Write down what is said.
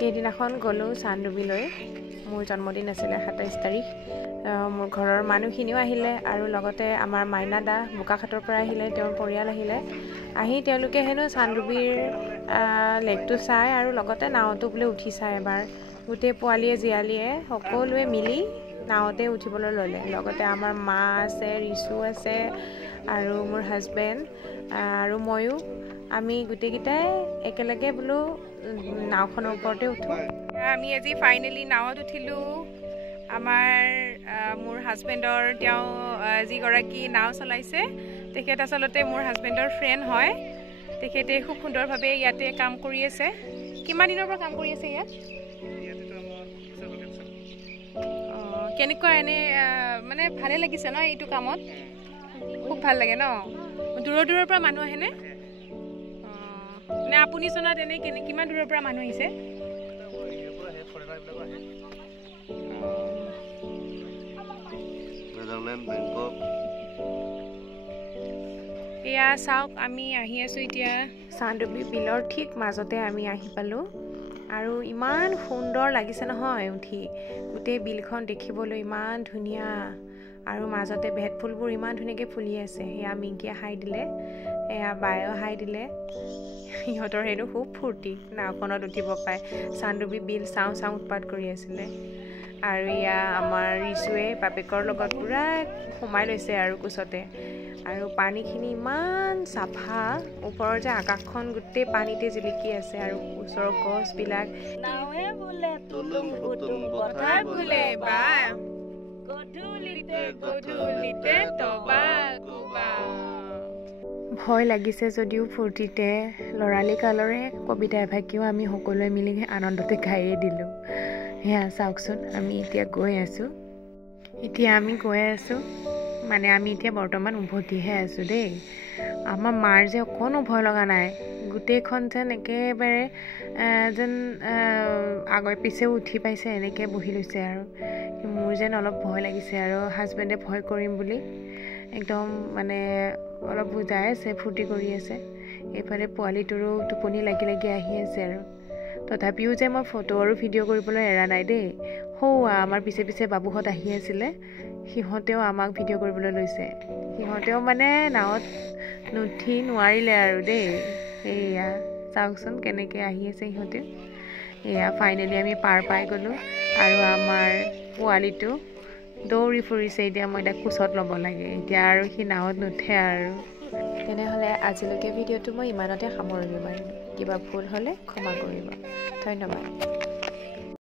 সেইদিনাখন গ'লোঁ চানডুবিলৈ। মোৰ জন্মদিন আছিলে 27 তাৰিখ। মোৰ ঘৰৰ মানুহখিনিও আহিলে আৰু লগতে আমাৰ মাইনা দা বোকাখাটৰ পৰা আহিলে, তেওঁৰ পৰিয়াল আহিলে। আহি তেওঁলোকে হেনো চানডুবিৰ লেকটো চাই আৰু লগতে নাৱতো বোলে উঠি চাই এবাৰ। গোটেই পোৱালীয়ে জীয়ালীয়ে সকলোৱে মিলি নাৱতে উঠিবলৈ ল'লে। লগতে আমাৰ মা আছে, ৰিচু আছে আৰু মোৰ হাজবেণ্ড আৰু ময়ো, আমি গোটেইকেইটাই একেলগে বোলো নাওখনৰ ওপৰতে উঠোঁ। আমি আজি ফাইনেলি নাৱত উঠিলোঁ। মোৰ হাজবেণ্ডৰ তেওঁ যিগৰাকী নাও চলাইছে তেখেত আচলতে মোৰ হাজবেণ্ডৰ ফ্ৰেণ্ড হয়। তেখেতে খুব সুন্দৰভাৱে ইয়াতে কাম কৰি আছে। কিমান দিনৰ পৰা কাম কৰি আছে ইয়াত? কেনেকুৱা এনে মানে ভালে লাগিছে ন এইটো কামত? খুব ভাল লাগে ন? দূৰৰ দূৰৰ পৰা মানুহ আহেনে? নে আপুনি জনাত এনে কিমান দূৰৰ পৰা মানুহ আহিছে? এয়া চাওক, আমি আহি আছোঁ এতিয়া চানডুবি বিলৰ ঠিক মাজতে আমি আহি পালোঁ। আৰু ইমান সুন্দৰ লাগিছে নহয় উঠি। গোটেই বিলখন দেখিবলৈ ইমান ধুনীয়া আৰু মাজতে ভেটফুলবোৰ ইমান ধুনীয়াকৈ ফুলি আছে। সেয়া মিংকিয়ে হাই দিলে, এয়া বায়েও হাই দিলে। সিহঁতৰ হেনো খুব ফূৰ্তি নাওখনত উঠিব পায়। চানডুবি বিল চাওঁ চাওঁ উৎপাত কৰি আছিলে। আৰু এয়া আমাৰ ৰিচুৱে বাপেকৰ লগত পূৰা সোমাই লৈছে আৰু কোচতে। আৰু পানীখিনি ইমান চাফা, ওপৰৰ যে আকাশখন গোটেই পানীতে জিলিকি আছে আৰু ওচৰৰ গছবিলাক। নাৱে বোলে তুলুম ভুতুম পথাৰ বোলে বা গধূলিতে তবা কোবা। ভয় লাগিছে যদিও ফূৰ্তিতে ল'ৰালি কালৰে কবিতা এভাগিও আমি সকলোৱে মিলি আনন্দতে গায়ে দিলোঁ। সেয়া চাওকচোন, আমি এতিয়া গৈ আছোঁ। মানে আমি এতিয়া বৰ্তমান উভতিহে আছোঁ দেই। আমাৰ মাৰ যে অকণো ভয় লগা নাই। গোটেইখন যেন একেবাৰে যেন আগৰ পিছেও উঠি পাইছে, এনেকৈ বহি লৈছে আৰু। মোৰ যেন অলপ ভয় লাগিছে আৰু হাজবেণ্ডে ভয় কৰিম বুলি একদম মানে অলপ বুজাই আছে, ফূৰ্তি কৰি আছে। এইফালে পোৱালিটোৰো টোপনি লাগি লাগি আহি আছে আৰু। তথাপিও যে মই ফটো আৰু ভিডিঅ' কৰিবলৈ এৰা নাই দেই। আমাৰ পিছে পিছে বাবুহঁত আহি আছিলে, সিহঁতেও আমাক ভিডিঅ' কৰিবলৈ লৈছে। সিহঁতেও মানে নাৱত নুঠি নোৱাৰিলে আৰু দেই। সেয়া চাওকচোন কেনেকৈ আহি আছে সিহঁতে। এয়া ফাইনেলি আমি পাৰ পাই গ'লোঁ আৰু আমাৰ পোৱালিটো দৌৰি ফুৰিছে। এতিয়া মই তাক কোচত ল'ব লাগে, এতিয়া আৰু সি নাৱত নুঠে আৰু। তেনেহ'লে আজিলৈকে ভিডিঅ'টো মই ইমানতে সামৰণি মাৰিলোঁ। কিবা ভুল হ'লে ক্ষমা কৰিব। ধন্যবাদ।